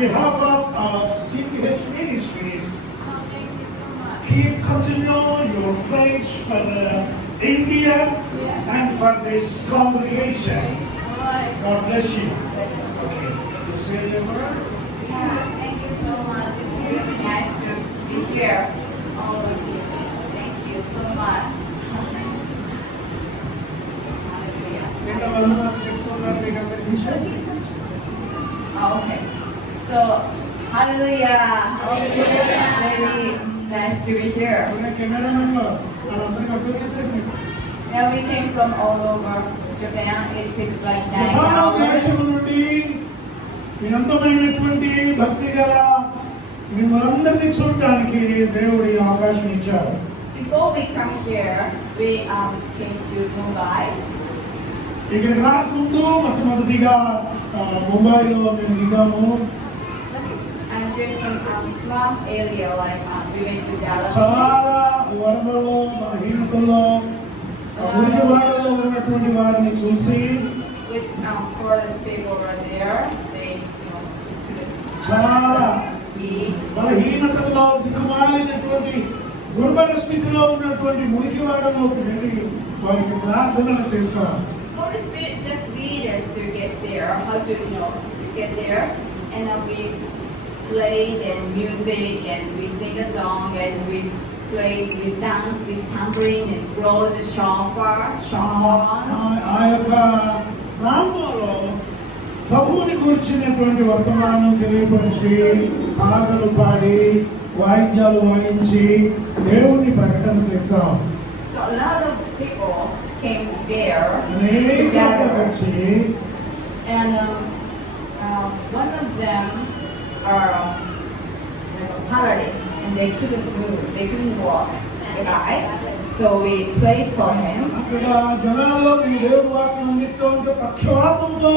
behalf of CPH Ministries, Thank you so much. keep continue your praise for India and for this congregation. All right. God bless you. Okay, you say the word. Yeah, thank you so much. It's really nice to be here, all of you. Thank you so much. Hallelujah. నిన్న వందనాలు చెప్తున్నారు మీకు అందరికీ. Oh, okay. So, hallelujah. Hallelujah. Very nice to be here. మన కెమెరామెన్ లో వాళ్ళందరికీ అప్డేట్ చేశారు మీకు. Yeah, we came from all over Japan. It takes like 9 Japan hours. దేశం నుండి అనంతమైనటువంటి భక్తి గల మిమ్మల్ని చూడడానికి దేవుడు ఈ అవకాశం ఇచ్చారు. Before we come here, we came to Mumbai. ఇక్కడికి రాకముందు మొట్టమొదటిగా ముంబైలో మేము దిగాము. And there's some slum area like we went to Dallas. చాలా వరదలో బలహీనతలో ఉనికివాడలో ఉన్నటువంటి వారిని చూసి Which forest people were there. They, couldn't చాలా eat. బలహీనతల్లో దిక్కుమాలినటువంటి దుర్బల స్థితిలో ఉన్నటువంటి మురికివాడలోకి వెళ్ళి వారికి ప్రార్థనలు చేస్తాం. Holy Spirit just lead us to get there, how to, to get there. And we played and music and we sing a song and we played with dance, with tambourine and blow the shofar. ఆ యొక్క ప్రాంతంలో ప్రభువుని కూర్చున్నటువంటి వర్తమానం తెలియపరిచి పాటలు పాడి వాయిద్యాలు వాయించి దేవుణ్ణి ప్రకటన చేశాం. So a lot of people came there అనేక వచ్చి and one of them are paralyzed and they couldn't move, they couldn't walk. The guy. So we prayed for him. అక్కడ జనాల్లో మీ దేవుడు వాక్యం అందిస్తూ ఉంటే పక్షవాతంతో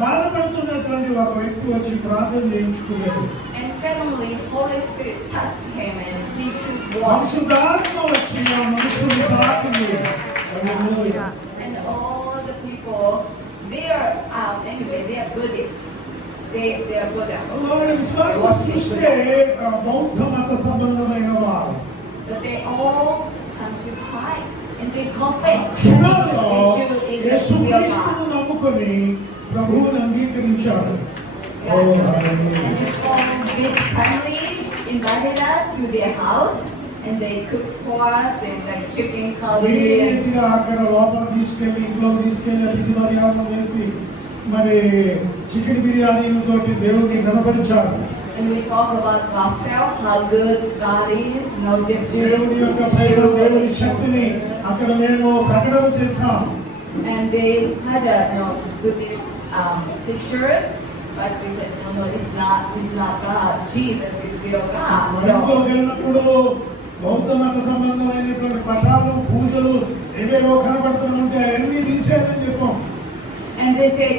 బాధపడుతున్నటువంటి ఒక వ్యక్తి వచ్చి ప్రార్థన చేయించుకున్నాడు. And suddenly Holy Spirit touched him and he could walk. పరిశుద్ధాత్మ వచ్చి ఆ మనుషుని తాకింది. And all the people, they are anyway, they are Buddhist. They are Buddha. వారి విశ్వాసం చూస్తే బౌద్ధ మత సంబంధమైన వారు. But they all come to Christ and they confess క్షణాల్లో Jesus is the real యేసుక్రీస్తును God. నమ్ముకొని ప్రభువుని అంగీకరించారు. And his own big family invited us to their house and they cooked for us and like chicken curry. నీట్గా అక్కడ లోపల తీసుకెళ్ళి ఇంట్లో తీసుకెళ్ళి అతిథి మర్యాదలు వేసి మరి చికెన్ బిర్యానీల తోటి దేవుడిని కనపరిచారు. And we talk about gospel, how good God is, just దేవుడి యొక్క ప్రేమ దేవుడి శక్తిని అక్కడ మేము ప్రకటన చేశాం. And they had Buddhist pictures, but we said, no, it's not God. Jesus is real God. ఇంట్లో వెళ్ళినప్పుడు బౌద్ధ మత సంబంధమైనటువంటి పటాలు పూజలు ఏవేవో కనబడుతుంటే అవన్నీ తీసేయాలని చెప్పాం. And they said,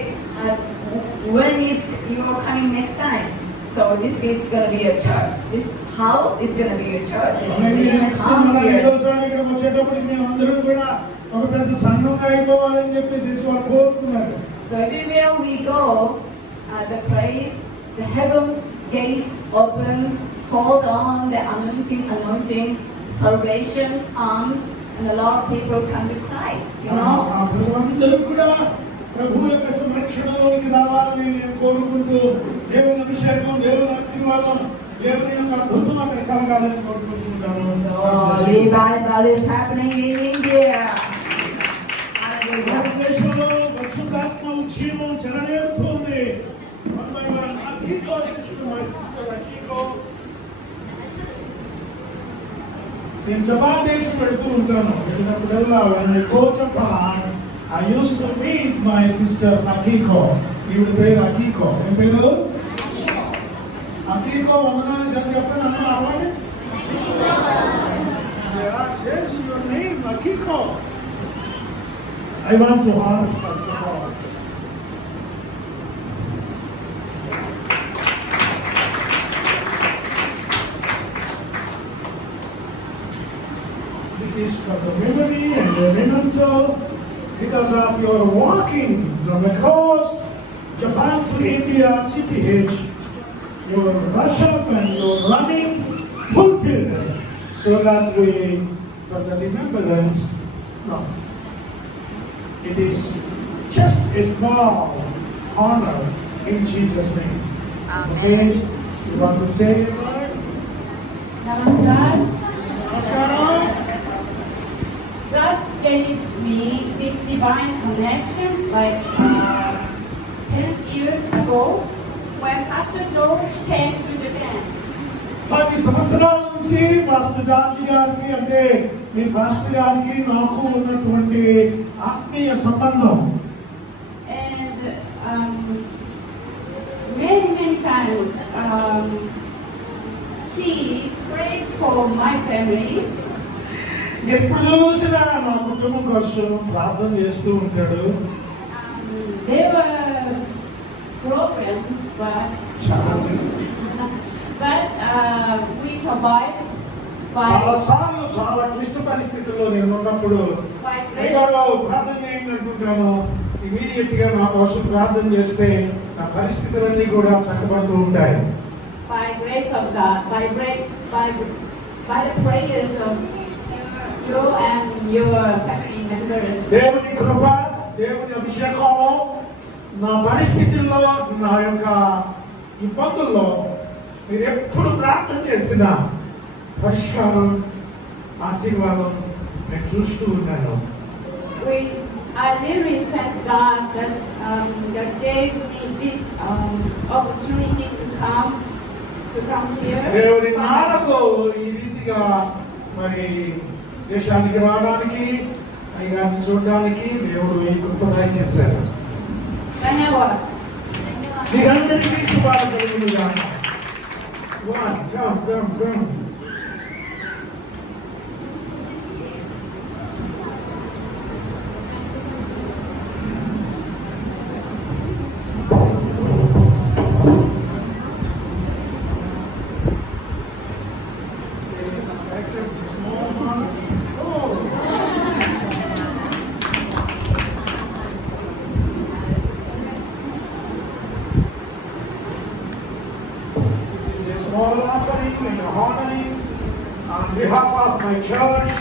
when is you coming next time? So this is going to be a church. This house is going to be a church. And we're going to come here. ఇక్కడ వచ్చేటప్పుడు మేము అందరం కూడా ఒక పెద్ద సంఘంగా అయిపోవాలని చెప్పేసి వాళ్ళు కోరుకున్నారు. So everywhere we go, the place, the heaven gates open, hold on the anointing, salvation arms, and a lot of people come to Christ. ఆ ప్రజలందరూ కూడా ప్రభు యొక్క సంరక్షణలోనికి రావాలని నేను కోరుకుంటూ దేవుని అభిషేకం, దేవుని ఆశీర్వాదం, దేవుని యొక్క అద్భుతం అక్కడ కలగాలని కోరుకుంటున్నాను. So revival is happening in India. భారతదేశంలో పరిశుద్ధాత్మ ఉద్యమం చెలరేగుతోంది. One by one, Akiko sister, my sister Akiko. నేను జపాన్ దేశం పెడుతూ ఉంటాను. వెళ్ళినప్పుడల్లా when I go to Japan, I used to meet my sister Akiko. ఈవిడ పేరు Akiko. ఏం పేరు? Akiko. వందనాలు చెప్పండి అన్న అవ్వండి. Says your name Akiko. I want to honor first of all. This is for the memory and the memento because of your walking from across Japan to India, CPH. your rush up and your running fulfilled, so that we, for the remembrance, no, it is just a small honor in Jesus' name. Okay, you want to say a word? Namaskar. Namaskaram. God gave me this divine connection like 10 years ago when Pastor George came to Japan. 10 సంవత్సరాల నుంచి pastor George గారికి అంటే మీ పాస్టర్ గారికి నాకు ఉన్నటువంటి ఆత్మీయ సంబంధం. And many times he prayed for my family. ఎప్పుడు చూసినా మా కుటుంబం కోసం ప్రార్థన చేస్తూ ఉంటాడు. There were problems, but we survived చాలా by సార్లు చాలా క్లిష్ట పరిస్థితుల్లో నేను ఉన్నప్పుడు grace. అయ్యారో ప్రార్థన చేయండి అంటుంటాను. ఇమీడియట్ గా నా కోసం ప్రార్థన చేస్తే నా పరిస్థితులన్నీ కూడా చక్కబడుతూ ఉంటాయి. By grace of God, by the prayers of you and your family members. దేవుని కృప, దేవుని అభిషేకంలో నా పరిస్థితుల్లో, నా యొక్క ఇబ్బందుల్లో మీరు ఎప్పుడు ప్రార్థన చేసినా పరిష్కారం, ఆశీర్వాదం నేను చూస్తూ ఉన్నాను. I really thank God that that gave me this opportunity to come here. దేవుని నాలకు ఈ రీతిగా మరి దేశానికి రావడానికి, అయ్యాన్ని చూడడానికి దేవుడు ఈ కృప దయచేశారు. Dhanyawad. మీరందరికీ శుభాలు కలుగునుగాక. Come. Accept this small honor. Oh. This is a small offering and honoring on behalf of my church,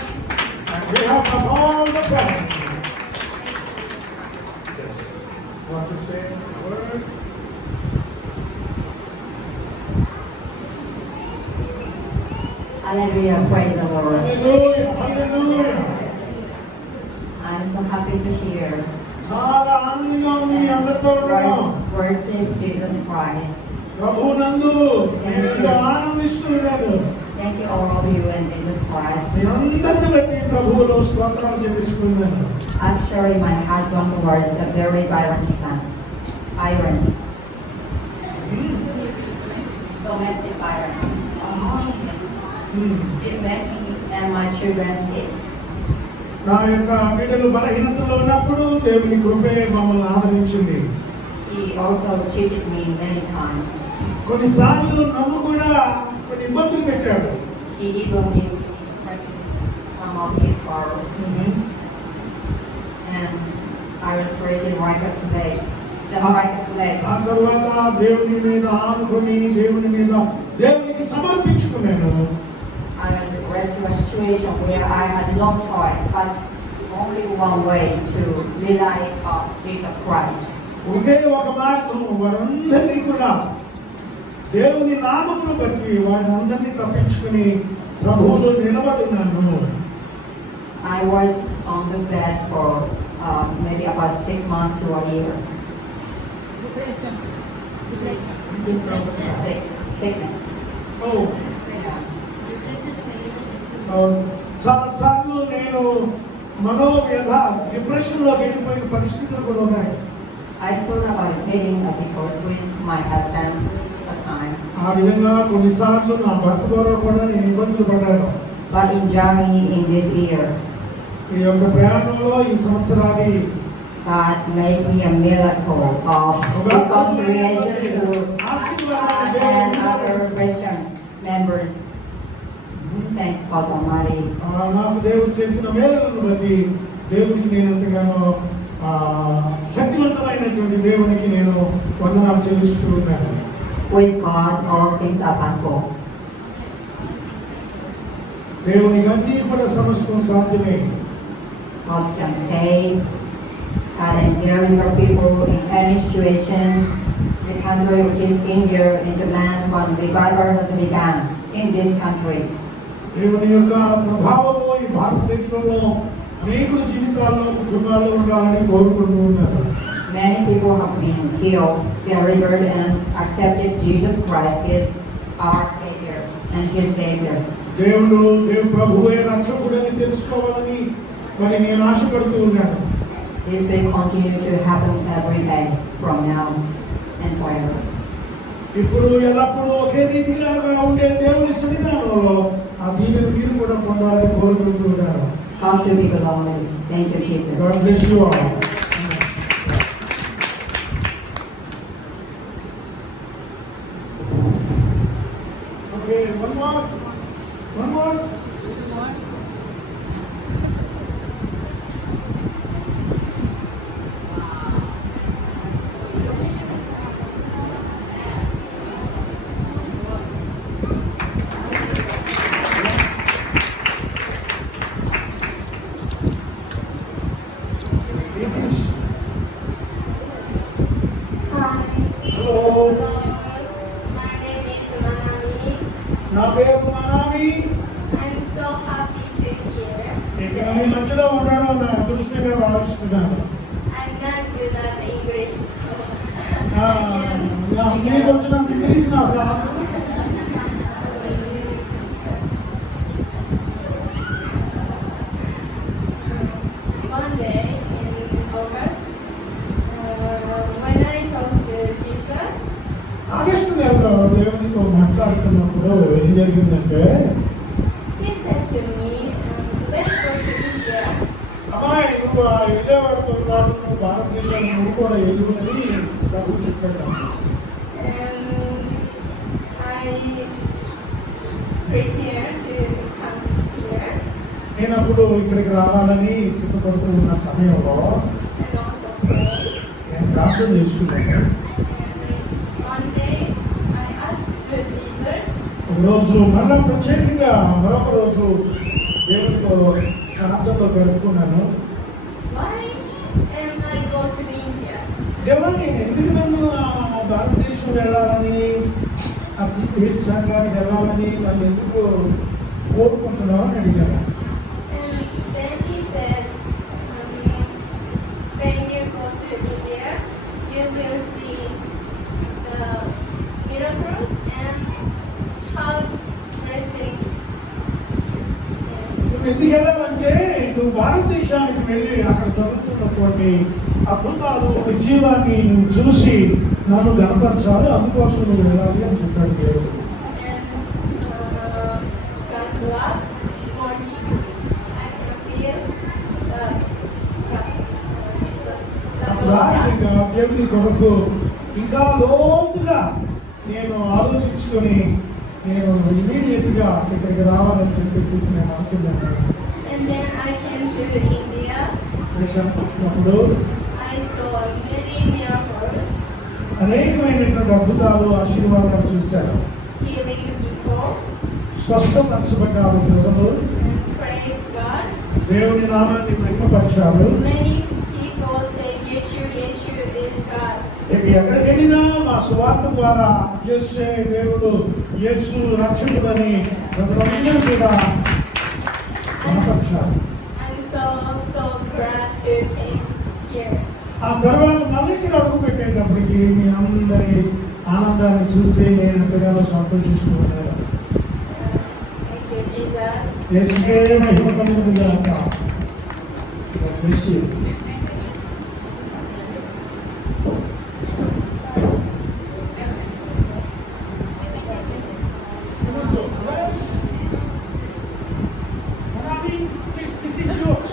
on behalf of all the family. Yes. Want to say a word? Hallelujah, praise the Lord. Hallelujah. I'm so happy to hear. చాలా ఆనందంగా ఉంది మీ అందరితో ఉండడం. Worship Jesus Christ. ప్రభు నందు నేను ఎంతో ఆనందిస్తున్నాను. Thank you all of you and Jesus Christ. మీ అందరిని బట్టి ప్రభువులో స్తోత్రాలు చెల్లిస్తున్నాను. I'm sure my husband was a very violent man. Domestic violence. It made me and my children sick. నా యొక్క బిడ్డలు బలహీనతలో ఉన్నప్పుడు దేవుని కృపే మమ్మల్ని ఆదరించింది. He also cheated me many times. కొన్నిసార్లు నన్ను కూడా కొన్ని ఇబ్బందులు పెట్టాడు. He even gave me some of his power. And I was treated like a slave. Just like a slave. ఆ తర్వాత దేవుని మీద ఆనుకొని దేవునికి సమర్పించుకున్నాను. I was led to a situation where I had no choice but only one way to rely on Jesus Christ. ఒకే ఒక మార్గం, వారందరినీ కూడా దేవుని నామమును బట్టి వారిని అందరినీ తప్పించుకుని ప్రభువులో నిలబడున్నాను. I was on the bed for maybe about 6 months to a year. Sickness. చాలా సార్లు నేను మనోవ్యధ డిప్రెషన్ లో వెళ్ళిపోయిన పరిస్థితులు కూడా ఉన్నాయి. I thought about getting a divorce with my husband at the time. ఆ విధంగా కొన్నిసార్లు నా భర్త ద్వారా కూడా నేను ఇబ్బందులు పడ్డాను. But in Germany in this year, ఈ యొక్క ప్రయాణంలో ఈ సంవత్సరాది God made me a miracle of reconciliation to us and other Christian members. Thanks God Almighty. నాకు దేవుడు చేసిన మేలులను బట్టి దేవునికి నేను ఎంతగానో శక్తివంతమైనటువంటి దేవునికి నేను వందనాలు చెల్లిస్తూ ఉన్నాను. With God, all things are possible. దేవునికి అన్నీ కూడా సమస్తం సాధ్యమే. God can save. God can deliver people in any situation. The country which is India in the land when revival has begun in this country. దేవుని యొక్క ప్రభావము ఈ భారతదేశంలో అనేకుల జీవితాల్లో కుటుంబాల్లో ఉండాలని కోరుకుంటూ ఉన్నారు. Many people have been healed, delivered, and accepted Jesus Christ as our Savior and His Savior. దేవుడు ప్రభువే రక్షకుడని తెలుసుకోవాలని మరి నేను ఆశపడుతూ ఉన్నాను. This will continue to happen every day from now and forever. ఇప్పుడు ఎల్లప్పుడూ ఒకే రీతిలాగా ఉండే దేవుని సన్నిధానంలో ఆ దీవెన మీరు కూడా పొందాలని కోరుకుంటూ ఉన్నారు. Come to be Lord. Thank you, Jesus. God bless you all. Okay, one more. Hello. My name is Manami. నా పేరు మనామి. I'm so happy to hear. ఇక్కడ మీ మధ్యలో ఉండడం నా అదృష్టంగా భావిస్తున్నాను. I'm not good at English. మీకు వచ్చినంత ఇంగ్లీష్ నాకు రాదు. One day in August, when I talked to Jesus, August నెలలో దేవునితో మాట్లాడుతున్నప్పుడు ఏం జరిగిందంటే, he said to me, let's go to India. అమ్మాయి నువ్వు ఆ వెళ్ళేవాడితో పాటు నువ్వు భారతదేశాన్ని నువ్వు కూడా వెళ్ళునని ప్రభు చెప్పాడు. And I prepared to come here నేను అప్పుడు ఇక్కడికి రావాలని సిద్ధపడుతూ ఉన్న సమయంలో and also pray. నేను ప్రార్థన చేసుకున్నాను. One day I asked Jesus, ఒకరోజు మళ్ళా ప్రత్యేకంగా మరొక రోజు దేవునితో ప్రార్థనలో గడుపుకున్నాను. why am I going to India? దేవా నేను ఎందుకు నన్ను భారతదేశం వెళ్ళాలని ఆ సిపిహెచ్ సంఘానికి వెళ్ళాలని నన్ను ఎందుకు కోరుకుంటున్నావు అని అడిగాను. And then he said, when you go to India, you will see the miracles and how blessing. నువ్వు ఎందుకు వెళ్ళాలంటే నువ్వు భారతదేశానికి వెళ్ళి అక్కడ జరుగుతున్నటువంటి అద్భుతాలు జీవాన్ని నువ్వు చూసి నన్ను గణపరచాలి, అందుకోసం నువ్వు వెళ్ళాలి అని చెప్పాడు దేవుడు. And God's love for me, I can feel అప్పుడు ఆ విధంగా దేవుని కొరకు ఇంకా లోతుగా నేను ఆలోచించుకొని నేను ఇమీడియట్గా ఇక్కడికి రావాలని చెప్పేసి నేను అనుకున్నాను. And then I came to India. దేశానికి వచ్చినప్పుడు I saw many miracles, అనేకమైనటువంటి అద్భుతాలు ఆశీర్వాదాలు చూశాను. healing people, స్వస్థపరచబడ్డారు ప్రజలు, and praise God. దేవుని నామాన్ని మహిమపరిచారు. Many people say Yeshu, Yeshu is God. ఇక ఎక్కడికి వెళ్ళినా మా సువార్త ద్వారా యేసే దేవుడు, యేసు రక్షకుడని ప్రజలందరూ కూడా కనపరిచారు. I'm so glad to came here. ఆ తర్వాత మళ్ళీ అడుగు పెట్టేటప్పటికి మీ అందరి ఆనందాన్ని చూసి నేను ఎంతగానో సంతోషిస్తూ ఉన్నాను. Thank you, Jesus. యేసుకే మహిమ కలుగును గాక. God bless you. This is yours.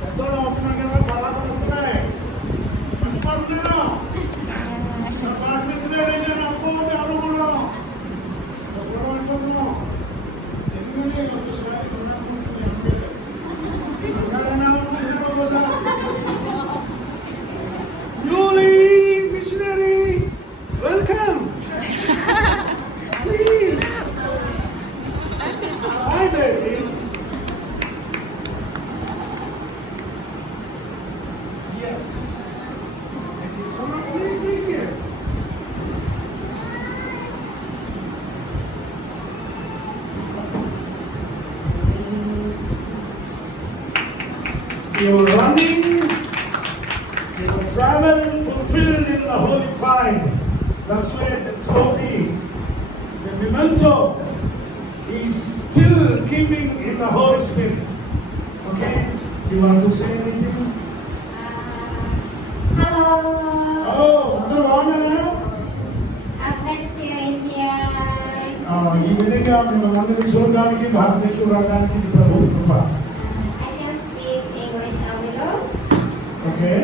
పెద్దోళ్ళు అవుతున్నారు కదా, బరాబర్ అవుతున్నాయి. మంచి పడుతున్నాను. నా పాట నచ్చలేదని నేను అనుకోండి, ఎవరు కూడా You're running, you travel fulfilled in the Holy Fire. That's why the trophy, the memento, is still keeping in the Holy Spirit. Okay? You want to say anything? Hello. Oh, అందరూ బాగున్నారా? Thanks to India. ఈ విధంగా మిమ్మల్ని అందరినీ చూడడానికి భారతదేశం రావడానికి ఇది ప్రభు కృప. I can speak English a little. Okay Okay.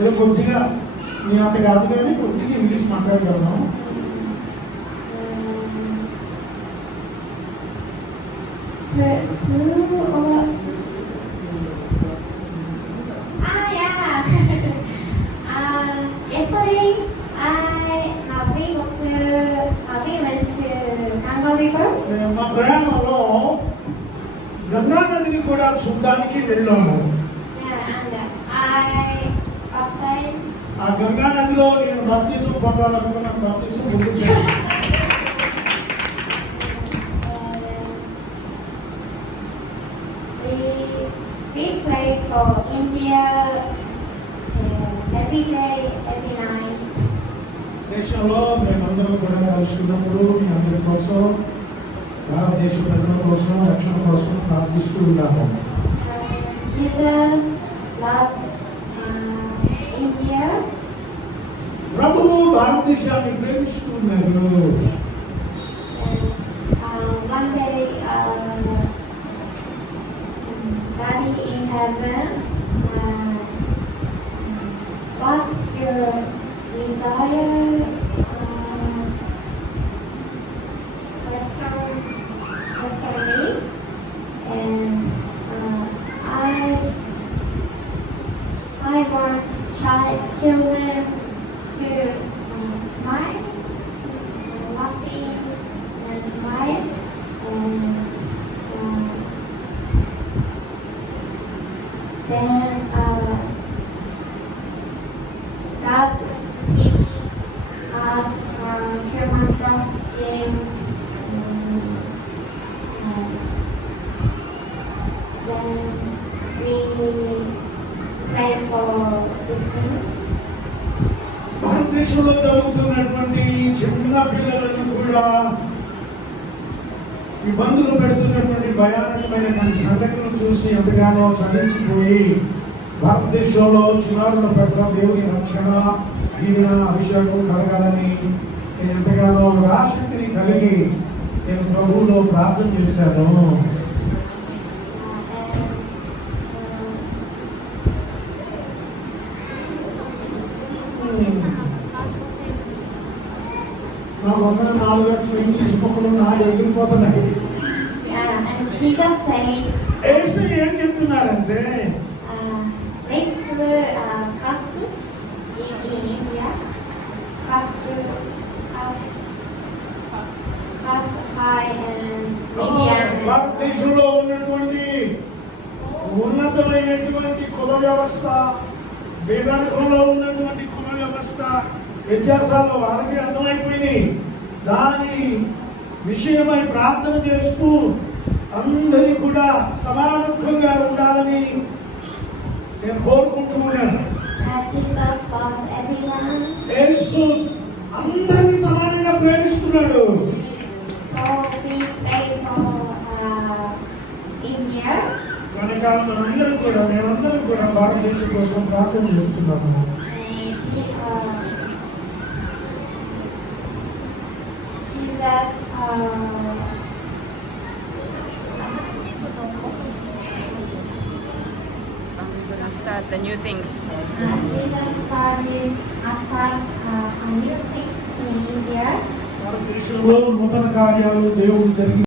ఏదో కొద్దిగా మీ అంత కాదు కానీ కొద్దిగా ఇంగ్లీష్ మాట్లాడగలను. Yeah. Yesterday, we went to Ganges River. మేము మా ప్రయాణంలో గంగా నదిని కూడా చూడడానికి వెళ్ళాము. Yeah, and after ఆ గంగా నదిలో నేను బాప్తిసం పొందాలనుకున్నాను, బాప్తిసం పొందించాను. we pray for India every day, every night. దేశంలో మేమందరం కూడా కలుసుకున్నప్పుడు మీ అందరి కోసం, భారతదేశ ప్రజల కోసం, రక్షణ కోసం ప్రార్థిస్తూ ఉన్నాము. Jesus loves India. ప్రభువు భారతదేశాన్ని ప్రేమిస్తూ ఉన్నారు. And one day, Daddy in heaven, what's your desire? Question me, and I want children to smile, laughing and smile, and then God teach us human trafficking. Then we pray for these things. భారతదేశంలో జరుగుతున్నటువంటి చిన్న పిల్లలను కూడా ఇబ్బందులు పెడుతున్నటువంటి భయానకమైనటువంటి సంఘటనలు చూసి ఎంతగానో చలించిపోయి భారతదేశంలో చిన్నారుల పట్ల దేవుని రక్షణ, దీవెన, అభిషేకం కలగాలని నేను ఎంతగానో ఆసక్తిని కలిగి నేను ప్రభువులో ప్రార్థన చేశాను. నాకు ఉన్న 4 లక్షల ఇంగ్లీష్ బుక్కులు నా ఎగిరిపోతున్నాయి. And Jesus said, యేసు ఏం చెప్తున్నారంటే next caste in India, caste high and medium. భారతదేశంలో ఉన్నటువంటి ఉన్నతమైనటువంటి కుల వ్యవస్థ, వేదాంతంలో ఉన్నటువంటి కుల వ్యవస్థ వ్యత్యాసాలు వాళ్ళకి అర్థమైపోయినాయి. దాని విషయమై ప్రార్థన చేస్తూ అందరి కూడా సమానత్వంగా ఉండాలని నేను కోరుకుంటూ ఉన్నాను. Jesus loves everyone. యేసు అందరినీ సమానంగా ప్రేమిస్తున్నాడు. So we pray for India. కనుక మేమందరం కూడా భారతదేశం కోసం ప్రార్థన చేస్తున్నాము. Jesus Start the new things. Jesus started a new things in India. భారతదేశంలో నూతన కార్యాలు దేవుడు జరిగి